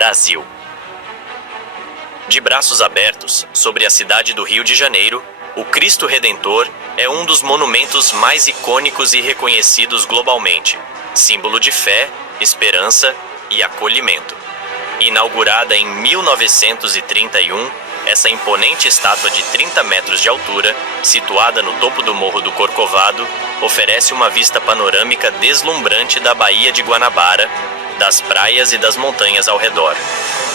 Brasil. De braços abertos sobre a cidade do Rio de Janeiro, o Cristo Redentor é um dos monumentos mais icônicos e reconhecidos globalmente, símbolo de fé, esperança e acolhimento. Inaugurada em 1931, essa imponente estátua de 30 metros de altura, situada no topo do Morro do Corcovado, oferece uma vista panorâmica deslumbrante da Baía de Guanabara, das praias e das montanhas ao redor.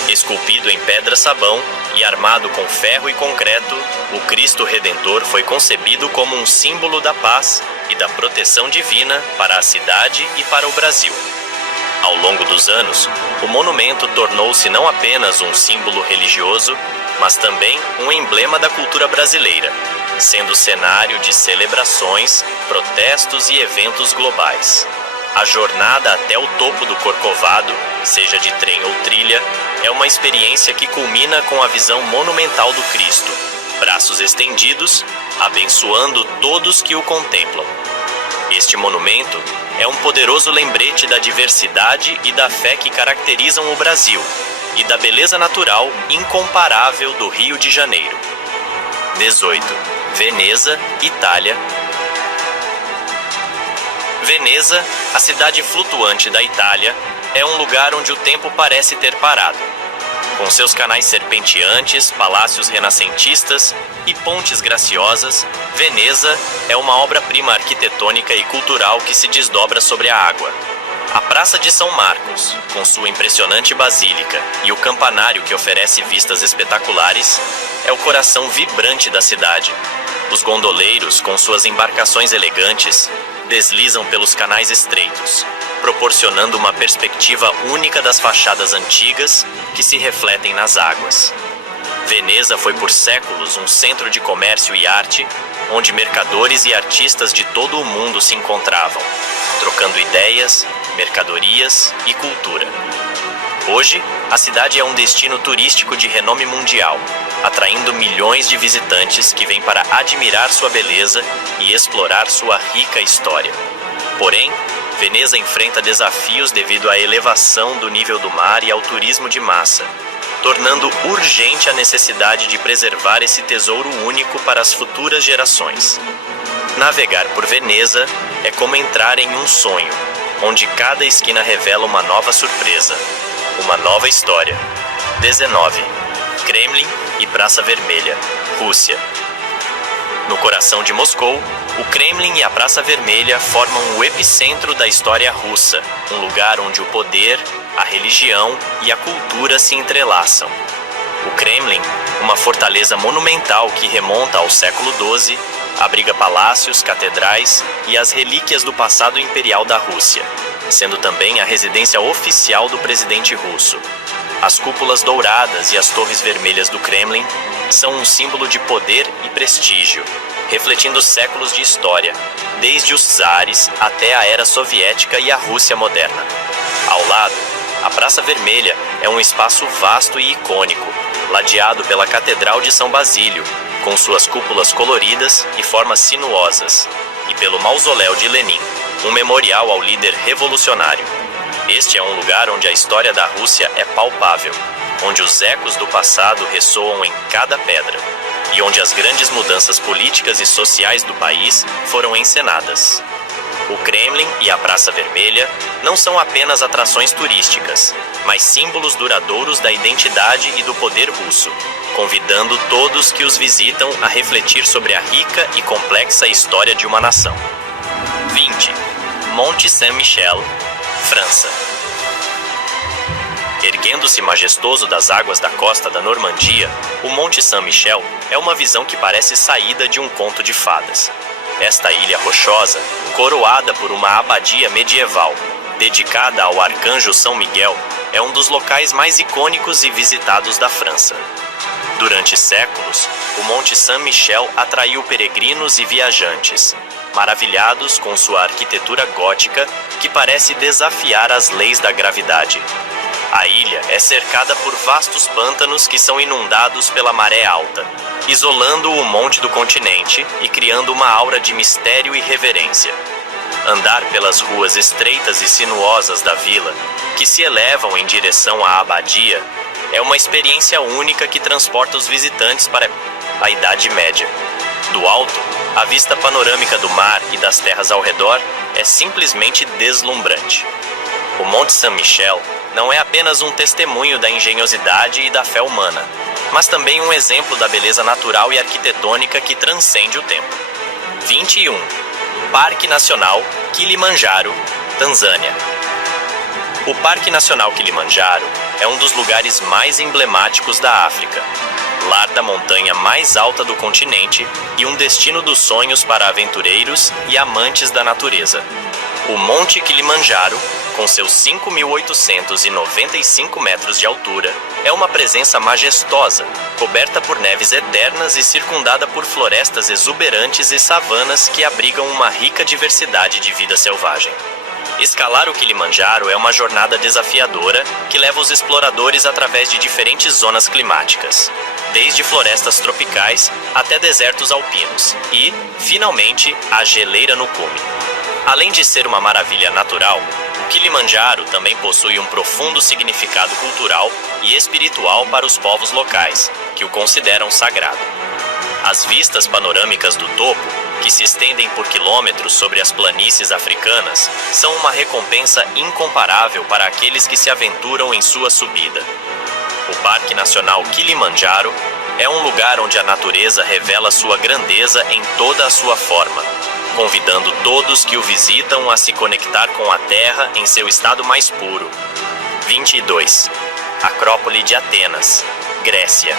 Esculpido em pedra-sabão e armado com ferro e concreto, o Cristo Redentor foi concebido como um símbolo da paz e da proteção divina para a cidade e para o Brasil. Ao longo dos anos, o monumento tornou-se não apenas um símbolo religioso, mas também um emblema da cultura brasileira, sendo cenário de celebrações, protestos e eventos globais. A jornada até o topo do Corcovado, seja de trem ou trilha, é uma experiência que culmina com a visão monumental do Cristo, braços estendidos, abençoando todos que o contemplam. Este monumento é um poderoso lembrete da diversidade e da fé que caracterizam o Brasil e da beleza natural incomparável do Rio de Janeiro. 18. Veneza, Itália. Veneza, a cidade flutuante da Itália, é um lugar onde o tempo parece ter parado. Com seus canais serpenteantes, palácios renascentistas e pontes graciosas, Veneza é uma obra-prima arquitetônica e cultural que se desdobra sobre a água. A Praça de São Marcos, com sua impressionante basílica e o campanário que oferece vistas espetaculares, é o coração vibrante da cidade. Os gondoleiros, com suas embarcações elegantes, deslizam pelos canais estreitos, proporcionando uma perspectiva única das fachadas antigas que se refletem nas águas. Veneza foi por séculos um centro de comércio e arte, onde mercadores e artistas de todo o mundo se encontravam, trocando ideias, mercadorias e cultura. Hoje, a cidade é um destino turístico de renome mundial, atraindo milhões de visitantes que vêm para admirar sua beleza e explorar sua rica história. Porém, Veneza enfrenta desafios devido à elevação do nível do mar e ao turismo de massa, tornando urgente a necessidade de preservar esse tesouro único para as futuras gerações. Navegar por Veneza é como entrar em um sonho, onde cada esquina revela uma nova surpresa, uma nova história. 19. Kremlin e Praça Vermelha, Rússia. No coração de Moscou, o Kremlin e a Praça Vermelha formam o epicentro da história russa, um lugar onde o poder, a religião e a cultura se entrelaçam. O Kremlin, uma fortaleza monumental que remonta ao século XII, abriga palácios, catedrais e as relíquias do passado imperial da Rússia, sendo também a residência oficial do presidente russo. As cúpulas douradas e as torres vermelhas do Kremlin são um símbolo de poder e prestígio, refletindo séculos de história, desde os czares até a era soviética e a Rússia moderna. Ao lado, a Praça Vermelha é um espaço vasto e icônico, ladeado pela Catedral de São Basílio, com suas cúpulas coloridas e formas sinuosas, e pelo Mausoléu de Lenin, um memorial ao líder revolucionário. Este é um lugar onde a história da Rússia é palpável, onde os ecos do passado ressoam em cada pedra, e onde as grandes mudanças políticas e sociais do país foram encenadas. O Kremlin e a Praça Vermelha não são apenas atrações turísticas, mas símbolos duradouros da identidade e do poder russo, convidando todos que os visitam a refletir sobre a rica e complexa história de uma nação. 20. Monte Saint-Michel, França. Erguendo-se majestoso das águas da costa da Normandia, o Monte Saint-Michel é uma visão que parece saída de um conto de fadas. Esta ilha rochosa, coroada por uma abadia medieval, dedicada ao arcanjo São Miguel, é um dos locais mais icônicos e visitados da França. Durante séculos, o Monte Saint-Michel atraiu peregrinos e viajantes, maravilhados com sua arquitetura gótica que parece desafiar as leis da gravidade. A ilha é cercada por vastos pântanos que são inundados pela maré alta, isolando o monte do continente e criando uma aura de mistério e reverência. Andar pelas ruas estreitas e sinuosas da vila, que se elevam em direção à abadia, é uma experiência única que transporta os visitantes para a Idade Média. Do alto, a vista panorâmica do mar e das terras ao redor é simplesmente deslumbrante. O Monte Saint-Michel não é apenas um testemunho da engenhosidade e da fé humana, mas também um exemplo da beleza natural e arquitetônica que transcende o tempo. 21. Parque Nacional Kilimanjaro, Tanzânia. O Parque Nacional Kilimanjaro é um dos lugares mais emblemáticos da África, lar da montanha mais alta do continente e um destino dos sonhos para aventureiros e amantes da natureza. O Monte Kilimanjaro, com seus 5.895 metros de altura, é uma presença majestosa, coberta por neves eternas e circundada por florestas exuberantes e savanas que abrigam uma rica diversidade de vida selvagem. Escalar o Kilimanjaro é uma jornada desafiadora que leva os exploradores através de diferentes zonas climáticas, desde florestas tropicais até desertos alpinos e, finalmente, a geleira no cume. Além de ser uma maravilha natural, o Kilimanjaro também possui um profundo significado cultural e espiritual para os povos locais, que o consideram sagrado. As vistas panorâmicas do topo, que se estendem por quilômetros sobre as planícies africanas, são uma recompensa incomparável para aqueles que se aventuram em sua subida. O Parque Nacional Kilimanjaro é um lugar onde a natureza revela sua grandeza em toda a sua forma, convidando todos que o visitam a se conectar com a Terra em seu estado mais puro. 22. Acrópole de Atenas, Grécia.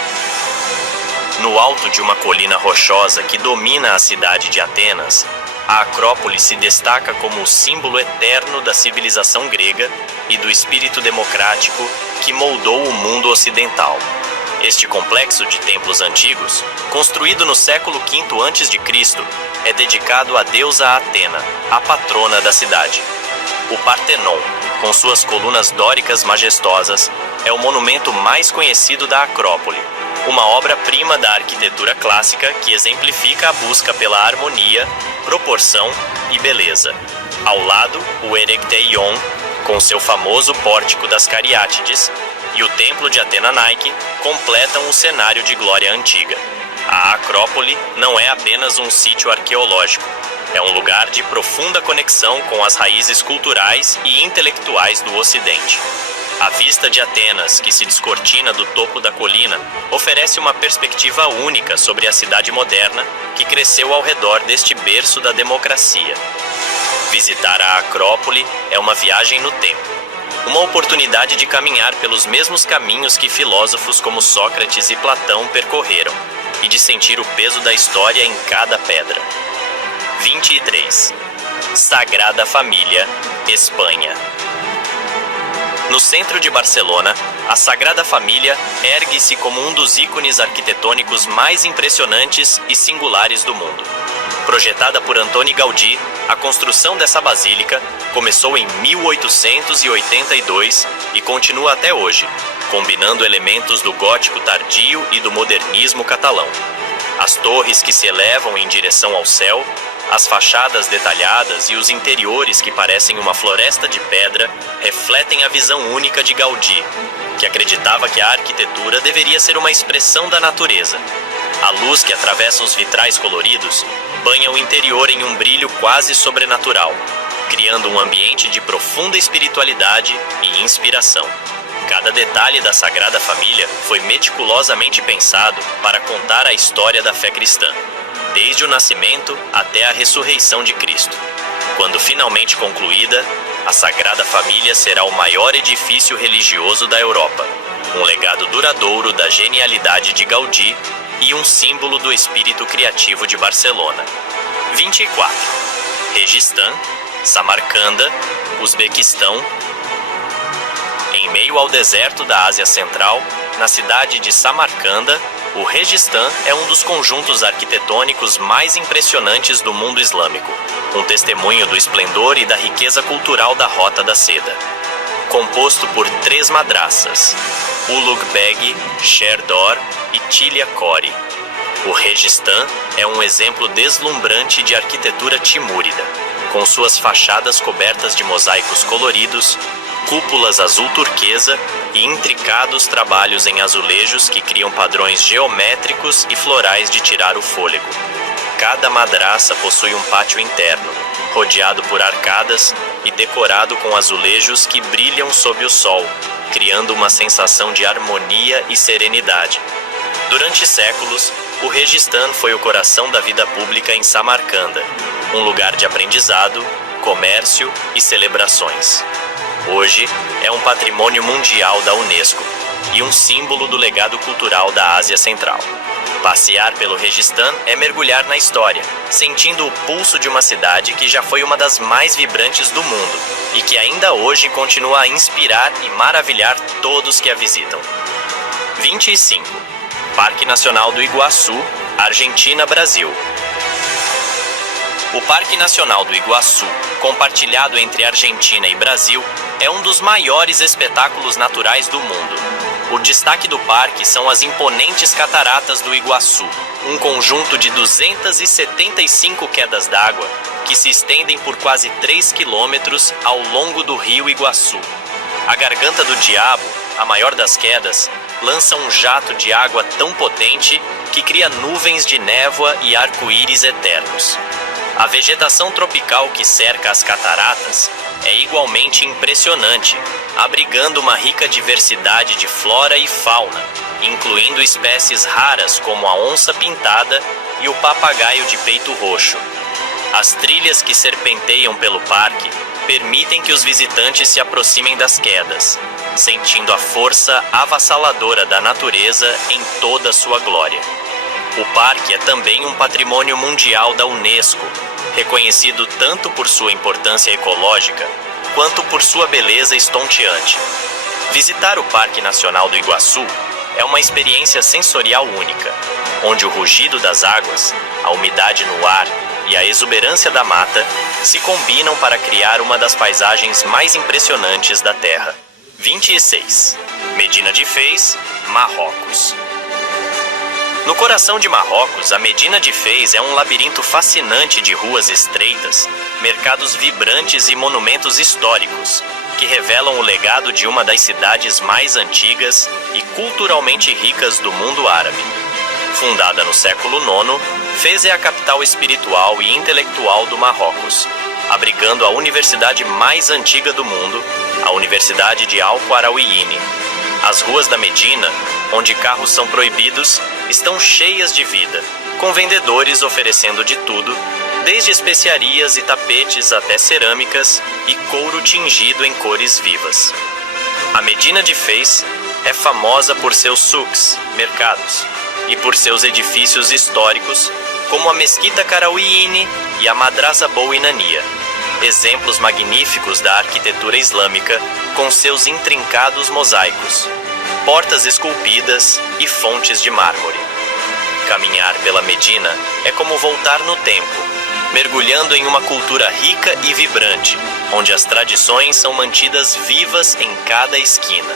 No alto de uma colina rochosa que domina a cidade de Atenas, a Acrópole se destaca como o símbolo eterno da civilização grega e do espírito democrático que moldou o mundo ocidental. Este complexo de templos antigos, construído no século V a.C., é dedicado à deusa Atena, a patrona da cidade. O Partenon, com suas colunas dóricas majestosas, é o monumento mais conhecido da Acrópole, uma obra-prima da arquitetura clássica que exemplifica a busca pela harmonia, proporção e beleza. Ao lado, o Erechtheion, com seu famoso pórtico das Cariátides, e o Templo de Atena Nike completam o cenário de glória antiga. A Acrópole não é apenas um sítio arqueológico, é um lugar de profunda conexão com as raízes culturais e intelectuais do Ocidente. A vista de Atenas, que se descortina do topo da colina, oferece uma perspectiva única sobre a cidade moderna que cresceu ao redor deste berço da democracia. Visitar a Acrópole é uma viagem no tempo, uma oportunidade de caminhar pelos mesmos caminhos que filósofos como Sócrates e Platão percorreram, e de sentir o peso da história em cada pedra. 23. Sagrada Família, Espanha. No centro de Barcelona, a Sagrada Família ergue-se como um dos ícones arquitetônicos mais impressionantes e singulares do mundo. Projetada por Antoni Gaudí, a construção dessa basílica começou em 1882 e continua até hoje, combinando elementos do gótico tardio e do modernismo catalão. As torres que se elevam em direção ao céu, as fachadas detalhadas e os interiores que parecem uma floresta de pedra refletem a visão única de Gaudí, que acreditava que a arquitetura deveria ser uma expressão da natureza. A luz que atravessa os vitrais coloridos banha o interior em um brilho quase sobrenatural, criando um ambiente de profunda espiritualidade e inspiração. Cada detalhe da Sagrada Família foi meticulosamente pensado para contar a história da fé cristã, desde o nascimento até a ressurreição de Cristo. Quando finalmente concluída, a Sagrada Família será o maior edifício religioso da Europa, um legado duradouro da genialidade de Gaudí e um símbolo do espírito criativo de Barcelona. 24. Registã, Samarcanda, Uzbequistão. Em meio ao deserto da Ásia Central, na cidade de Samarcanda, o Registã é um dos conjuntos arquitetônicos mais impressionantes do mundo islâmico, um testemunho do esplendor e da riqueza cultural da Rota da Seda. Composto por 3 madraças, Ulugh Beg, Sherdor e Tilia Kori, o Registã é um exemplo deslumbrante de arquitetura timúrida. com suas fachadas cobertas de mosaicos coloridos, cúpulas azul turquesa e intricados trabalhos em azulejos que criam padrões geométricos e florais de tirar o fôlego. Cada madraça possui um pátio interno, rodeado por arcadas e decorado com azulejos que brilham sob o sol, criando uma sensação de harmonia e serenidade. Durante séculos, o Registan foi o coração da vida pública em Samarcanda, um lugar de aprendizado, comércio e celebrações. Hoje, é um patrimônio mundial da Unesco e um símbolo do legado cultural da Ásia Central. Passear pelo Registan é mergulhar na história, sentindo o pulso de uma cidade que já foi uma das mais vibrantes do mundo e que ainda hoje continua a inspirar e maravilhar todos que a visitam. 25. Parque Nacional do Iguaçu, Argentina, Brasil. O Parque Nacional do Iguaçu, compartilhado entre Argentina e Brasil, é um dos maiores espetáculos naturais do mundo. O destaque do parque são as imponentes cataratas do Iguaçu, um conjunto de 275 quedas d'água que se estendem por quase 3 quilômetros ao longo do rio Iguaçu. A Garganta do Diabo, a maior das quedas, lança um jato de água tão potente que cria nuvens de névoa e arco-íris eternos. A vegetação tropical que cerca as cataratas é igualmente impressionante, abrigando uma rica diversidade de flora e fauna, incluindo espécies raras como a onça pintada e o papagaio de peito roxo. As trilhas que serpenteiam pelo parque permitem que os visitantes se aproximem das quedas, sentindo a força avassaladora da natureza em toda a sua glória. O parque é também um patrimônio mundial da Unesco, reconhecido tanto por sua importância ecológica quanto por sua beleza estonteante. Visitar o Parque Nacional do Iguaçu é uma experiência sensorial única, onde o rugido das águas, a umidade no ar e a exuberância da mata se combinam para criar uma das paisagens mais impressionantes da Terra. 26. Medina de Fez, Marrocos. No coração de Marrocos, a Medina de Fez é um labirinto fascinante de ruas estreitas, mercados vibrantes e monumentos históricos, que revelam o legado de uma das cidades mais antigas e culturalmente ricas do mundo árabe. Fundada no século IX, Fez é a capital espiritual e intelectual do Marrocos, abrigando a universidade mais antiga do mundo, a Universidade de Al-Qarawiyyin. As ruas da Medina, onde carros são proibidos, estão cheias de vida, com vendedores oferecendo de tudo, desde especiarias e tapetes até cerâmicas e couro tingido em cores vivas. A Medina de Fez é famosa por seus souks, mercados, e por seus edifícios históricos, como a Mesquita Qarawiyyin e a Madrasa Bou Inania, exemplos magníficos da arquitetura islâmica com seus intrincados mosaicos, portas esculpidas e fontes de mármore. Caminhar pela Medina é como voltar no tempo, mergulhando em uma cultura rica e vibrante, onde as tradições são mantidas vivas em cada esquina.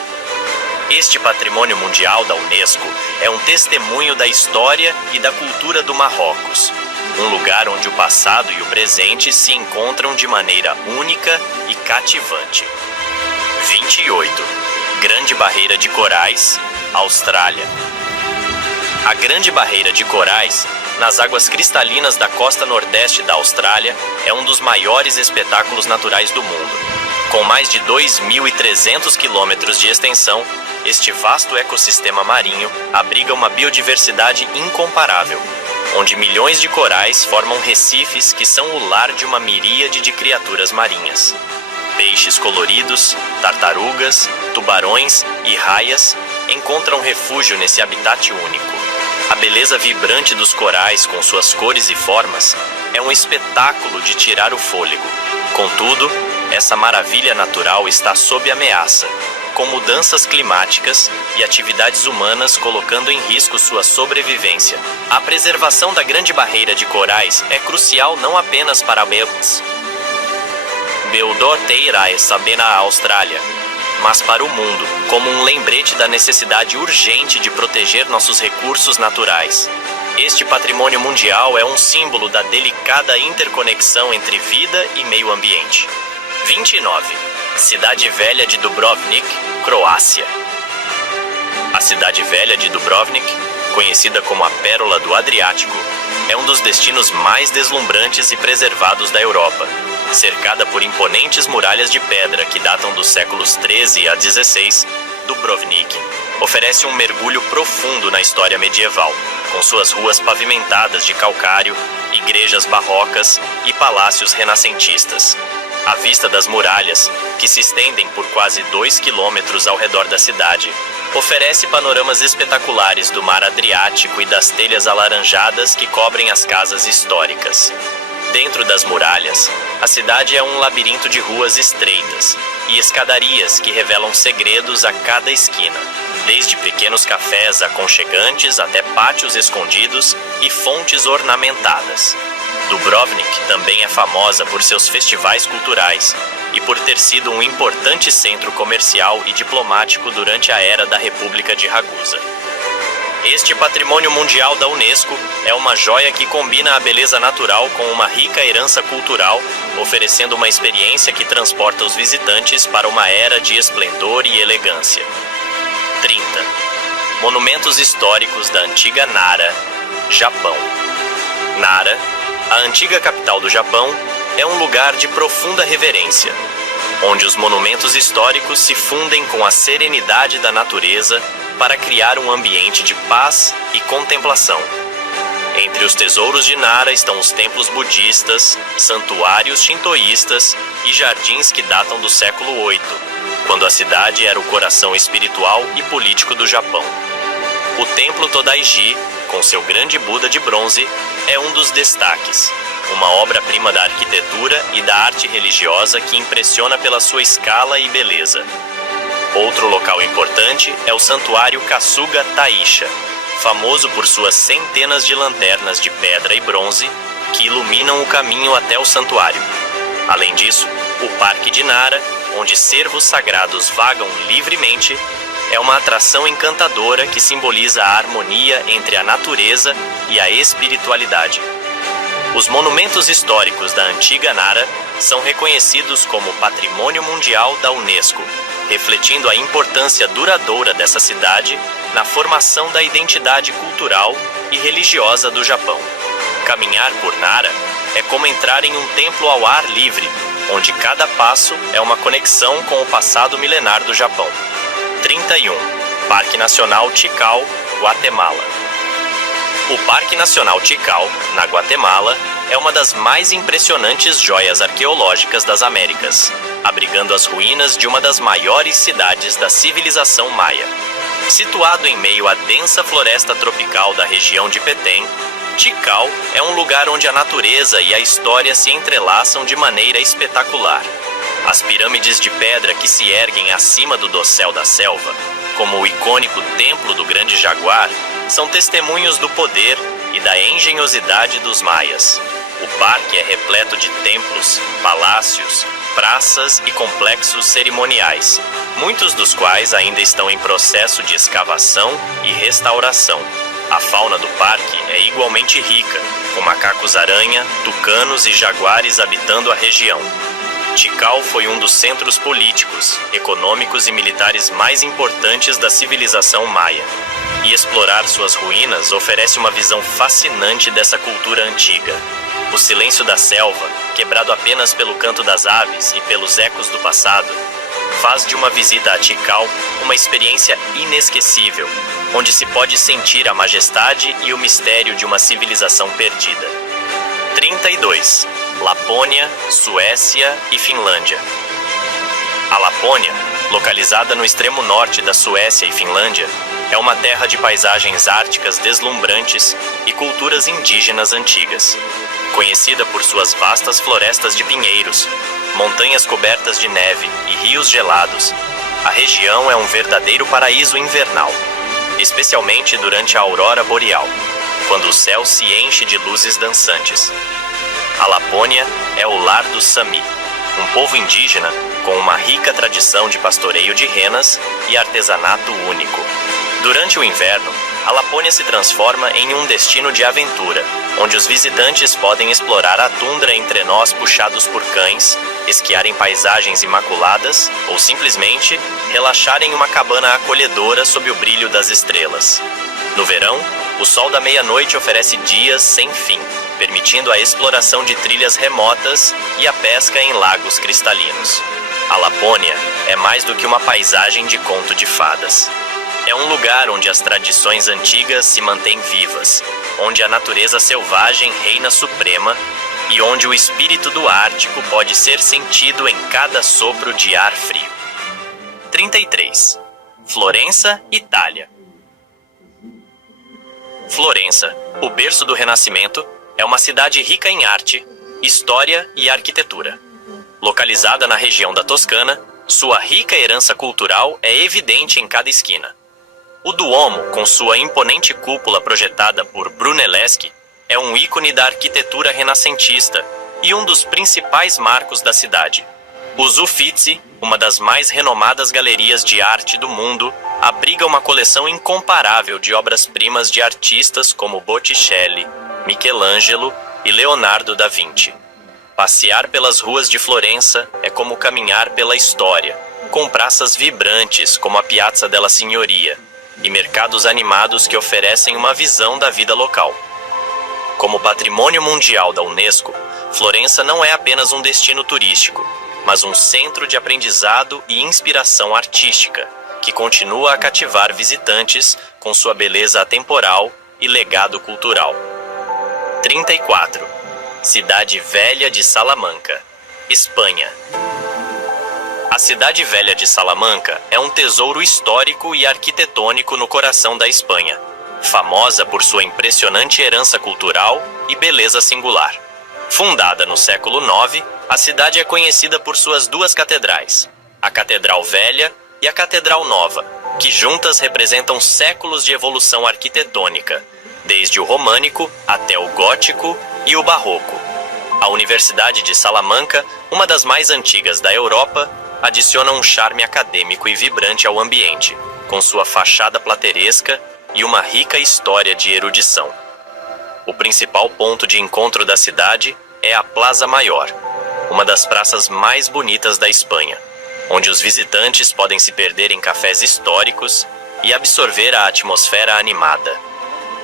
Este patrimônio mundial da Unesco é um testemunho da história e da cultura do Marrocos, um lugar onde o passado e o presente se encontram de maneira única e cativante. 28. Grande Barreira de Corais, Austrália. A Grande Barreira de Corais, nas águas cristalinas da costa nordeste da Austrália, é um dos maiores espetáculos naturais do mundo. Com mais de 2.300 quilômetros de extensão, este vasto ecossistema marinho abriga uma biodiversidade incomparável, onde milhões de corais formam recifes que são o lar de uma miríade de criaturas marinhas. Peixes coloridos, tartarugas, tubarões e raias encontram refúgio nesse habitat único. A beleza vibrante dos corais com suas cores e formas é um espetáculo de tirar o fôlego. Contudo, essa maravilha natural está sob ameaça, com mudanças climáticas e atividades humanas colocando em risco sua sobrevivência. A preservação da Grande Barreira de Corais é crucial não apenas para Beodoteira na Austrália, mas para o mundo, como um lembrete da necessidade urgente de proteger nossos recursos naturais. Este patrimônio mundial é um símbolo da delicada interconexão entre vida e meio ambiente. 29. Cidade Velha de Dubrovnik, Croácia. A Cidade Velha de Dubrovnik, conhecida como a Pérola do Adriático, é um dos destinos mais deslumbrantes e preservados da Europa. Cercada por imponentes muralhas de pedra que datam dos séculos 13 a 16, Dubrovnik oferece um mergulho profundo na história medieval, com suas ruas pavimentadas de calcário, igrejas barrocas e palácios renascentistas. A vista das muralhas, que se estendem por quase 2 quilômetros ao redor da cidade, oferece panoramas espetaculares do mar Adriático e das telhas alaranjadas que cobrem as casas históricas. Dentro das muralhas, a cidade é um labirinto de ruas estreitas e escadarias que revelam segredos a cada esquina, desde pequenos cafés aconchegantes até pátios escondidos e fontes ornamentadas. Dubrovnik também é famosa por seus festivais culturais e por ter sido um importante centro comercial e diplomático durante a era da República de Ragusa. Este patrimônio mundial da Unesco é uma joia que combina a beleza natural com uma rica herança cultural, oferecendo uma experiência que transporta os visitantes para uma era de esplendor e elegância. 30. Monumentos históricos da antiga Nara, Japão. Nara, a antiga capital do Japão, é um lugar de profunda reverência, onde os monumentos históricos se fundem com a serenidade da natureza para criar um ambiente de paz e contemplação. Entre os tesouros de Nara estão os templos budistas, santuários shintoístas e jardins que datam do século VIII, quando a cidade era o coração espiritual e político do Japão. O Templo Todaiji, com seu grande Buda de bronze, é um dos destaques, uma obra-prima da arquitetura e da arte religiosa que impressiona pela sua escala e beleza. Outro local importante é o Santuário Kasuga Taisha, famoso por suas centenas de lanternas de pedra e bronze que iluminam o caminho até o santuário. Além disso, o Parque de Nara, onde cervos sagrados vagam livremente, é uma atração encantadora que simboliza a harmonia entre a natureza e a espiritualidade. Os monumentos históricos da antiga Nara são reconhecidos como Patrimônio Mundial da Unesco, refletindo a importância duradoura dessa cidade na formação da identidade cultural e religiosa do Japão. Caminhar por Nara é como entrar em um templo ao ar livre, onde cada passo é uma conexão com o passado milenar do Japão. 31. Parque Nacional Tikal, Guatemala. O Parque Nacional Tikal, na Guatemala, é uma das mais impressionantes joias arqueológicas das Américas, abrigando as ruínas de uma das maiores cidades da civilização maia. Situado em meio à densa floresta tropical da região de Petén, Tikal é um lugar onde a natureza e a história se entrelaçam de maneira espetacular. As pirâmides de pedra que se erguem acima do dossel da selva, como o icônico Templo do Grande Jaguar, são testemunhos do poder e da engenhosidade dos maias. O parque é repleto de templos, palácios, praças e complexos cerimoniais, muitos dos quais ainda estão em processo de escavação e restauração. A fauna do parque é igualmente rica, com macacos-aranha, tucanos e jaguares habitando a região. Tikal foi um dos centros políticos, econômicos e militares mais importantes da civilização maia. E explorar suas ruínas oferece uma visão fascinante dessa cultura antiga. O silêncio da selva, quebrado apenas pelo canto das aves e pelos ecos do passado, faz de uma visita a Tikal uma experiência inesquecível, onde se pode sentir a majestade e o mistério de uma civilização perdida. 32. Lapônia, Suécia e Finlândia. A Lapônia, localizada no extremo norte da Suécia e Finlândia, é uma terra de paisagens árticas deslumbrantes e culturas indígenas antigas. Conhecida por suas vastas florestas de pinheiros, montanhas cobertas de neve e rios gelados, a região é um verdadeiro paraíso invernal, especialmente durante a aurora boreal, quando o céu se enche de luzes dançantes. A Lapônia é o lar dos Sami, um povo indígena com uma rica tradição de pastoreio de renas e artesanato único. Durante o inverno, a Lapônia se transforma em um destino de aventura, onde os visitantes podem explorar a tundra em trenós puxados por cães, esquiar em paisagens imaculadas ou simplesmente relaxar em uma cabana acolhedora sob o brilho das estrelas. No verão, o sol da meia-noite oferece dias sem fim, permitindo a exploração de trilhas remotas e a pesca em lagos cristalinos. A Lapônia é mais do que uma paisagem de conto de fadas. É um lugar onde as tradições antigas se mantêm vivas, onde a natureza selvagem reina suprema e onde o espírito do Ártico pode ser sentido em cada sopro de ar frio. 33. Florença, Itália. Florença, o berço do Renascimento, é uma cidade rica em arte, história e arquitetura. Localizada na região da Toscana, sua rica herança cultural é evidente em cada esquina. O Duomo, com sua imponente cúpula projetada por Brunelleschi, é um ícone da arquitetura renascentista e um dos principais marcos da cidade. Os Uffizi, uma das mais renomadas galerias de arte do mundo, abriga uma coleção incomparável de obras-primas de artistas como Botticelli, Michelangelo e Leonardo da Vinci. Passear pelas ruas de Florença é como caminhar pela história, com praças vibrantes como a Piazza della Signoria e mercados animados que oferecem uma visão da vida local. Como patrimônio mundial da Unesco, Florença não é apenas um destino turístico, mas um centro de aprendizado e inspiração artística, que continua a cativar visitantes com sua beleza atemporal e legado cultural. 34. Cidade Velha de Salamanca, Espanha. A Cidade Velha de Salamanca é um tesouro histórico e arquitetônico no coração da Espanha, famosa por sua impressionante herança cultural e beleza singular. Fundada no século IX, a cidade é conhecida por suas duas catedrais, a Catedral Velha e a Catedral Nova, que juntas representam séculos de evolução arquitetônica, desde o românico até o gótico e o barroco. A Universidade de Salamanca, uma das mais antigas da Europa, adiciona um charme acadêmico e vibrante ao ambiente, com sua fachada plateresca e uma rica história de erudição. O principal ponto de encontro da cidade é a Plaza Maior, uma das praças mais bonitas da Espanha, onde os visitantes podem se perder em cafés históricos e absorver a atmosfera animada.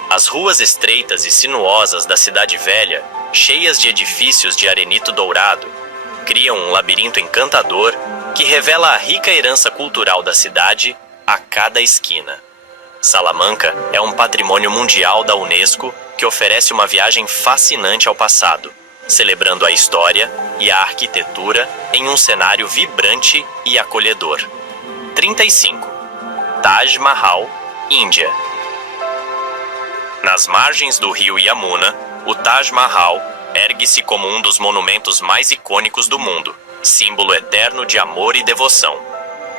As ruas estreitas e sinuosas da Cidade Velha, cheias de edifícios de arenito dourado, criam um labirinto encantador que revela a rica herança cultural da cidade a cada esquina. Salamanca é um patrimônio mundial da Unesco que oferece uma viagem fascinante ao passado, celebrando a história e a arquitetura em um cenário vibrante e acolhedor. 35. Taj Mahal, Índia. Nas margens do rio Yamuna, o Taj Mahal ergue-se como um dos monumentos mais icônicos do mundo, símbolo eterno de amor e devoção.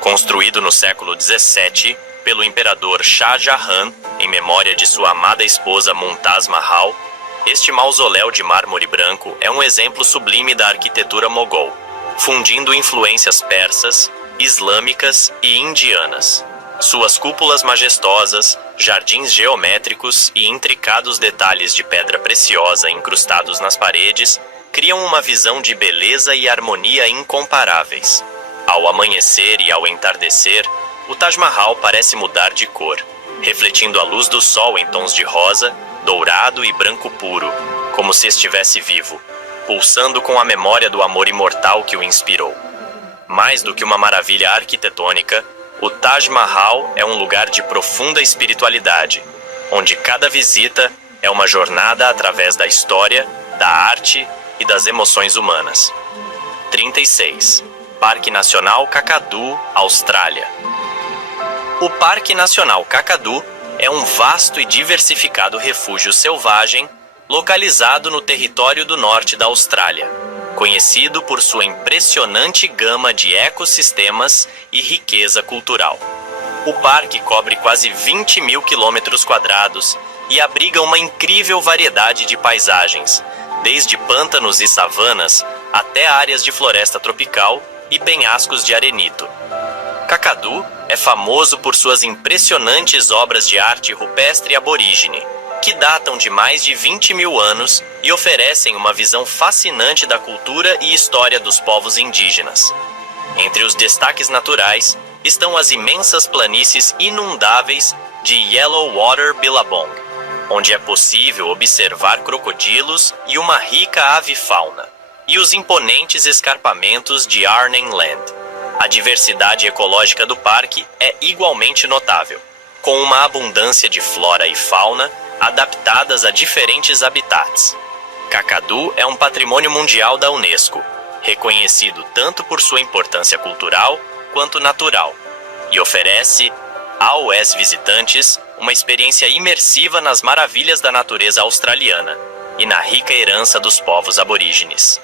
Construído no século XVII pelo imperador Shah Jahan, em memória de sua amada esposa Mumtaz Mahal, este mausoléu de mármore branco é um exemplo sublime da arquitetura mogol, fundindo influências persas, islâmicas e indianas. Suas cúpulas majestosas, jardins geométricos e intricados detalhes de pedra preciosa incrustados nas paredes criam uma visão de beleza e harmonia incomparáveis. Ao amanhecer e ao entardecer, o Taj Mahal parece mudar de cor, refletindo a luz do sol em tons de rosa, dourado e branco puro, como se estivesse vivo, pulsando com a memória do amor imortal que o inspirou. Mais do que uma maravilha arquitetônica, o Taj Mahal é um lugar de profunda espiritualidade, onde cada visita é uma jornada através da história, da arte e das emoções humanas. 36. Parque Nacional Kakadu, Austrália. O Parque Nacional Kakadu é um vasto e diversificado refúgio selvagem localizado no território do norte da Austrália, conhecido por sua impressionante gama de ecossistemas e riqueza cultural. O parque cobre quase 20 mil quilômetros quadrados e abriga uma incrível variedade de paisagens, desde pântanos e savanas até áreas de floresta tropical e penhascos de arenito. Kakadu é famoso por suas impressionantes obras de arte rupestre aborígene, que datam de mais de 20 mil anos e oferecem uma visão fascinante da cultura e história dos povos indígenas. Entre os destaques naturais estão as imensas planícies inundáveis de Yellowwater Billabong, onde é possível observar crocodilos e uma rica avifauna, e os imponentes escarpamentos de Arnhem Land. A diversidade ecológica do parque é igualmente notável, com uma abundância de flora e fauna adaptadas a diferentes habitats. Kakadu é um patrimônio mundial da Unesco, reconhecido tanto por sua importância cultural quanto natural, e oferece aos visitantes uma experiência imersiva nas maravilhas da natureza australiana e na rica herança dos povos aborígenes.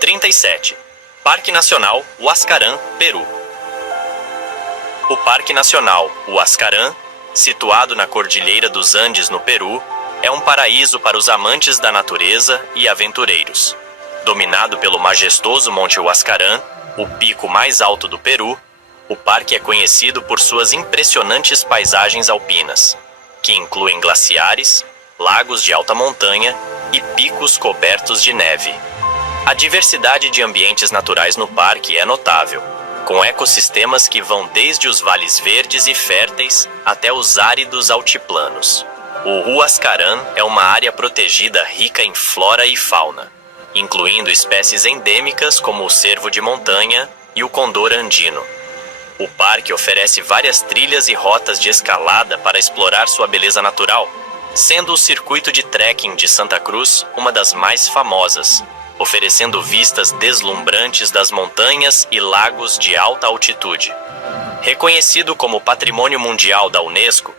37. Parque Nacional Huascarán, Peru. O Parque Nacional Huascarán, situado na Cordilheira dos Andes, no Peru, é um paraíso para os amantes da natureza e aventureiros. Dominado pelo majestoso Monte Huascarán, o pico mais alto do Peru, o parque é conhecido por suas impressionantes paisagens alpinas, que incluem glaciares, lagos de alta montanha e picos cobertos de neve. A diversidade de ambientes naturais no parque é notável, com ecossistemas que vão desde os vales verdes e férteis até os áridos altiplanos. O Huascarán é uma área protegida rica em flora e fauna, incluindo espécies endêmicas como o cervo de montanha e o condor andino. O parque oferece várias trilhas e rotas de escalada para explorar sua beleza natural, sendo o circuito de trekking de Santa Cruz uma das mais famosas, oferecendo vistas deslumbrantes das montanhas e lagos de alta altitude. Reconhecido como Patrimônio Mundial da Unesco,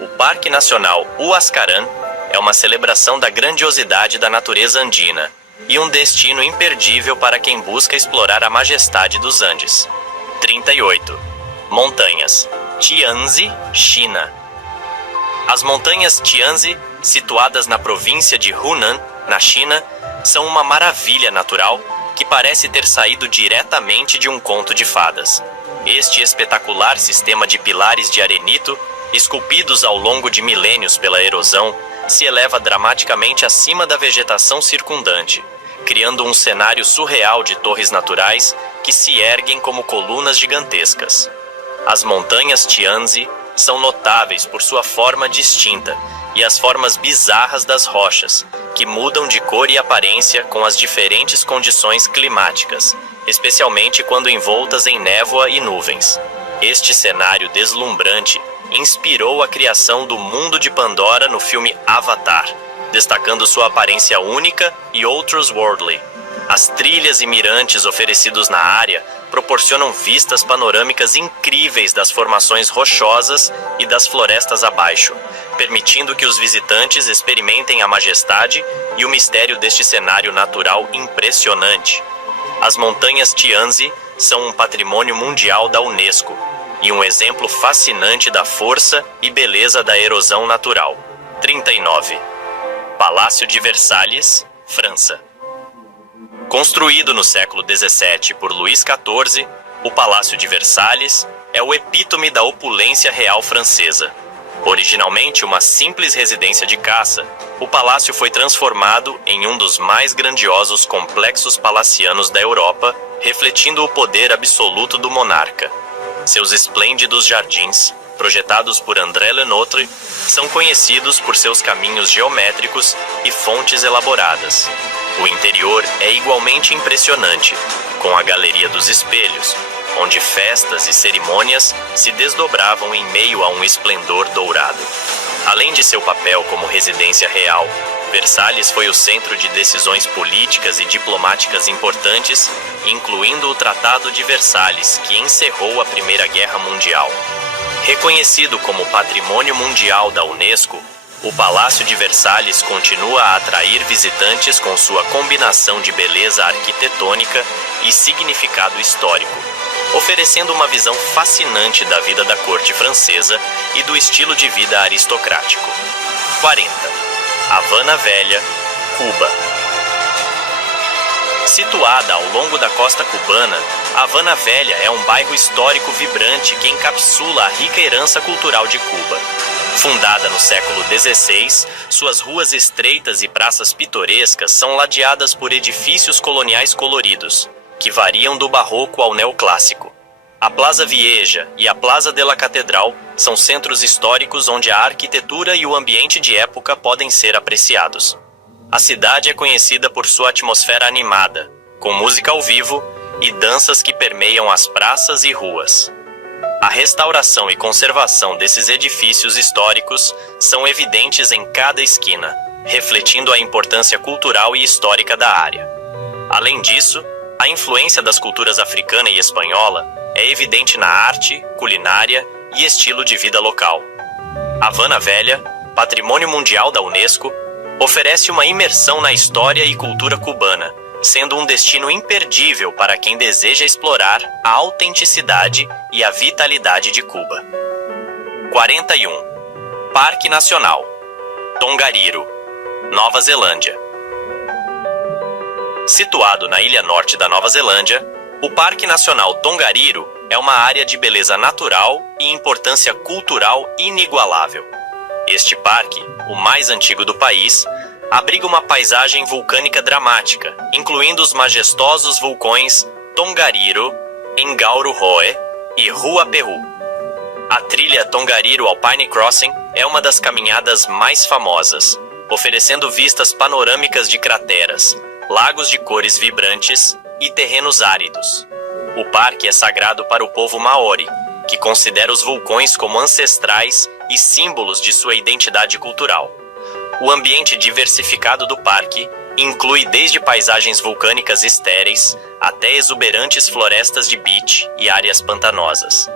o Parque Nacional Huascarán é uma celebração da grandiosidade da natureza andina e um destino imperdível para quem busca explorar a majestade dos Andes. 38. Montanhas Tianzi, China. As montanhas Tianzi, situadas na província de Hunan, na China, são uma maravilha natural que parece ter saído diretamente de um conto de fadas. Este espetacular sistema de pilares de arenito, esculpidos ao longo de milênios pela erosão, se eleva dramaticamente acima da vegetação circundante, criando um cenário surreal de torres naturais que se erguem como colunas gigantescas. As montanhas Tianzi são notáveis por sua forma distinta e as formas bizarras das rochas, que mudam de cor e aparência com as diferentes condições climáticas, especialmente quando envoltas em névoa e nuvens. Este cenário deslumbrante inspirou a criação do mundo de Pandora no filme Avatar, destacando sua aparência única e otherworldly. As trilhas e mirantes oferecidos na área proporcionam vistas panorâmicas incríveis das formações rochosas e das florestas abaixo, permitindo que os visitantes experimentem a majestade e o mistério deste cenário natural impressionante. As montanhas Tianzi são um patrimônio mundial da Unesco e um exemplo fascinante da força e beleza da erosão natural. 39. Palácio de Versalhes, França. Construído no século XVII por Luís XIV, o Palácio de Versalhes é o epítome da opulência real francesa. Originalmente uma simples residência de caça, o palácio foi transformado em um dos mais grandiosos complexos palacianos da Europa, refletindo o poder absoluto do monarca. Seus esplêndidos jardins, projetados por André Le Nôtre, são conhecidos por seus caminhos geométricos e fontes elaboradas. O interior é igualmente impressionante, com a Galeria dos Espelhos, onde festas e cerimônias se desdobravam em meio a um esplendor dourado. Além de seu papel como residência real, Versalhes foi o centro de decisões políticas e diplomáticas importantes, incluindo o Tratado de Versalhes, que encerrou a Primeira Guerra Mundial. Reconhecido como Patrimônio Mundial da Unesco, o Palácio de Versalhes continua a atrair visitantes com sua combinação de beleza arquitetônica e significado histórico, oferecendo uma visão fascinante da vida da corte francesa e do estilo de vida aristocrático. 40. Havana Velha, Cuba. Situada ao longo da costa cubana, Havana Velha é um bairro histórico vibrante que encapsula a rica herança cultural de Cuba. Fundada no século XVI, suas ruas estreitas e praças pitorescas são ladeadas por edifícios coloniais coloridos, que variam do barroco ao neoclássico. A Plaza Vieja e a Plaza de la Catedral são centros históricos onde a arquitetura e o ambiente de época podem ser apreciados. A cidade é conhecida por sua atmosfera animada, com música ao vivo e danças que permeiam as praças e ruas. A restauração e conservação desses edifícios históricos são evidentes em cada esquina, refletindo a importância cultural e histórica da área. Além disso, a influência das culturas africana e espanhola é evidente na arte, culinária e estilo de vida local. Havana Velha, Patrimônio Mundial da Unesco, oferece uma imersão na história e cultura cubana, sendo um destino imperdível para quem deseja explorar a autenticidade e a vitalidade de Cuba. 41. Parque Nacional Tongariro, Nova Zelândia. Situado na ilha norte da Nova Zelândia, o Parque Nacional Tongariro é uma área de beleza natural e importância cultural inigualável. Este parque, o mais antigo do país, abriga uma paisagem vulcânica dramática, incluindo os majestosos vulcões Tongariro, Ngauruhoe e Ruapehu. A trilha Tongariro Alpine Crossing é uma das caminhadas mais famosas, oferecendo vistas panorâmicas de crateras, lagos de cores vibrantes e terrenos áridos. O parque é sagrado para o povo Maori, que considera os vulcões como ancestrais e símbolos de sua identidade cultural. O ambiente diversificado do parque inclui desde paisagens vulcânicas estéreis até exuberantes florestas de beach e áreas pantanosas.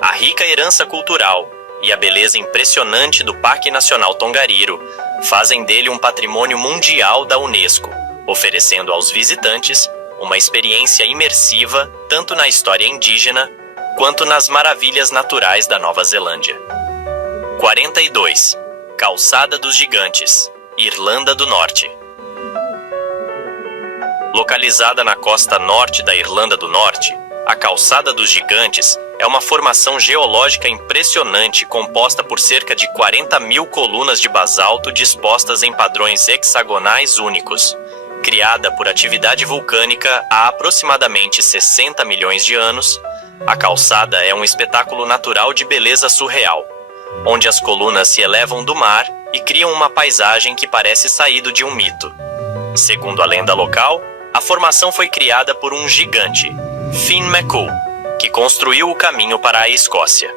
A rica herança cultural e a beleza impressionante do Parque Nacional Tongariro fazem dele um patrimônio mundial da Unesco, oferecendo aos visitantes uma experiência imersiva tanto na história indígena quanto nas maravilhas naturais da Nova Zelândia. 42. Calçada dos Gigantes, Irlanda do Norte. Localizada na costa norte da Irlanda do Norte, a Calçada dos Gigantes é uma formação geológica impressionante composta por cerca de 40.000 colunas de basalto dispostas em padrões hexagonais únicos. Criada por atividade vulcânica há aproximadamente 60 milhões de anos, a calçada é um espetáculo natural de beleza surreal, onde as colunas se elevam do mar e criam uma paisagem que parece saído de um mito. Segundo a lenda local, a formação foi criada por um gigante, Finn McCool, que construiu o caminho para a Escócia.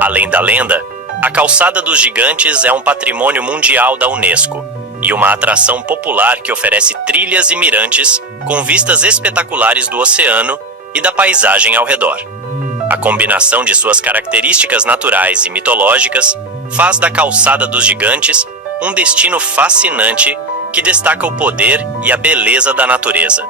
Além da lenda, a Calçada dos Gigantes é um patrimônio mundial da Unesco e uma atração popular que oferece trilhas e mirantes com vistas espetaculares do oceano e da paisagem ao redor. A combinação de suas características naturais e mitológicas faz da Calçada dos Gigantes um destino fascinante que destaca o poder e a beleza da natureza.